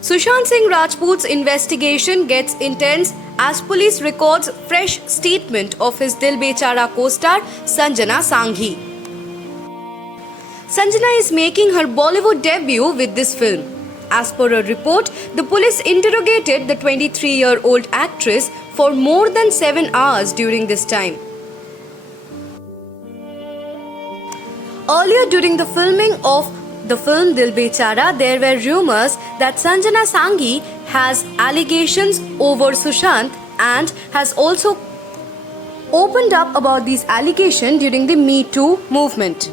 Sushant Singh Rajput's investigation gets intense as police records fresh statement of his Dil Bechara co-star Sanjana Sanghi. Sanjana is making her Bollywood debut with this film. As per a report, the police interrogated the 23-year-old actress for more than 7 hours during this time. Earlier during the filming of the film Dil Bechara, there were rumors that Sanjana Sanghi has allegations over Sushant and has also opened up about these allegations during the Me Too movement.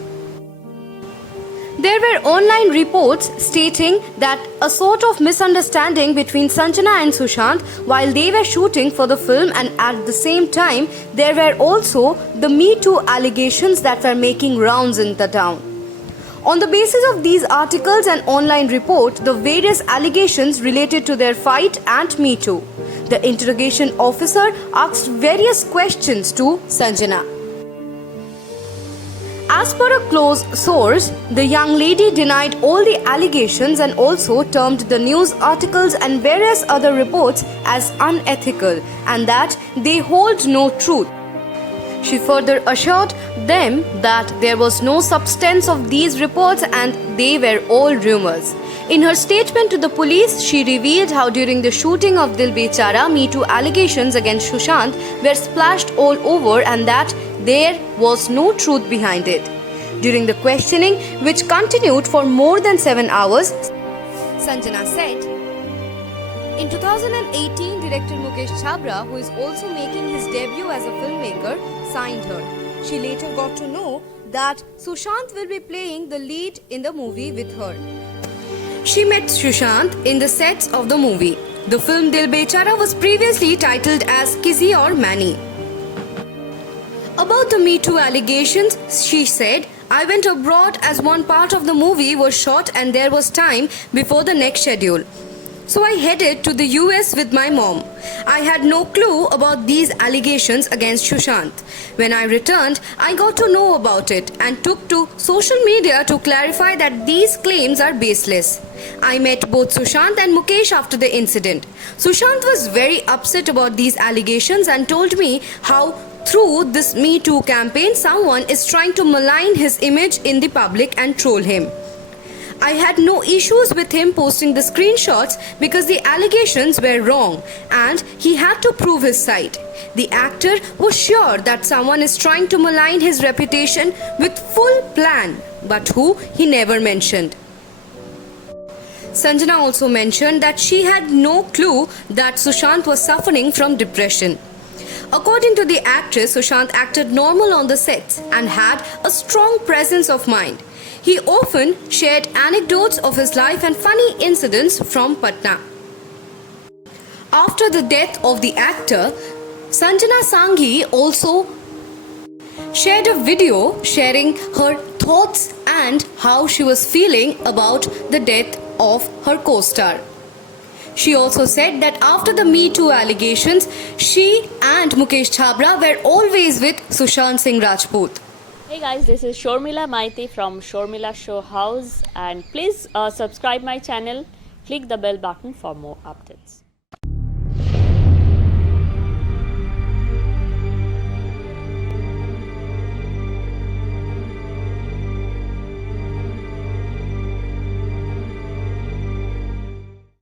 There were online reports stating that a sort of misunderstanding between Sanjana and Sushant while they were shooting for the film, and at the same time there were also the Me Too allegations that were making rounds in the town. On the basis of these articles and online reports, the various allegations related to their fight and Me Too, the interrogation officer asked various questions to Sanjana. As per a close source, the young lady denied all the allegations and also termed the news articles and various other reports as unethical and that they hold no truth. She further assured them that there was no substance of these reports and they were all rumors. In her statement to the police, she revealed how during the shooting of Dil Bechara, Me Too allegations against Sushant were splashed all over and that there was no truth behind it. During the questioning, which continued for more than 7 hours, Sanjana said, in 2018, director Mukesh Chhabra, who is also making his debut as a filmmaker, signed her. She later got to know that Sushant will be playing the lead in the movie with her. She met Sushant in the sets of the movie. The film Dil Bechara was previously titled as Kisi Aur Mani. About the Me Too allegations, she said, I went abroad as one part of the movie was shot and there was time before the next schedule. So I headed to the US with my mom. I had no clue about these allegations against Sushant. When I returned, I got to know about it and took to social media to clarify that these claims are baseless. I met both Sushant and Mukesh after the incident. Sushant was very upset about these allegations and told me how through this Me Too campaign someone is trying to malign his image in the public and troll him. I had no issues with him posting the screenshots because the allegations were wrong and he had to prove his side. The actor was sure that someone is trying to malign his reputation with full plan, but who he never mentioned. Sanjana also mentioned that she had no clue that Sushant was suffering from depression. According to the actress, Sushant acted normal on the sets and had a strong presence of mind. He often shared anecdotes of his life and funny incidents from Patna. After the death of the actor, Sanjana Sanghi also shared a video sharing her thoughts and how she was feeling about the death of her co-star. She also said that after the Me Too allegations, she and Mukesh Chhabra were always with Sushant Singh Rajput. Hey guys, this is Shormila Maiti from Shormila Show House, and please subscribe my channel, click the bell button for more updates.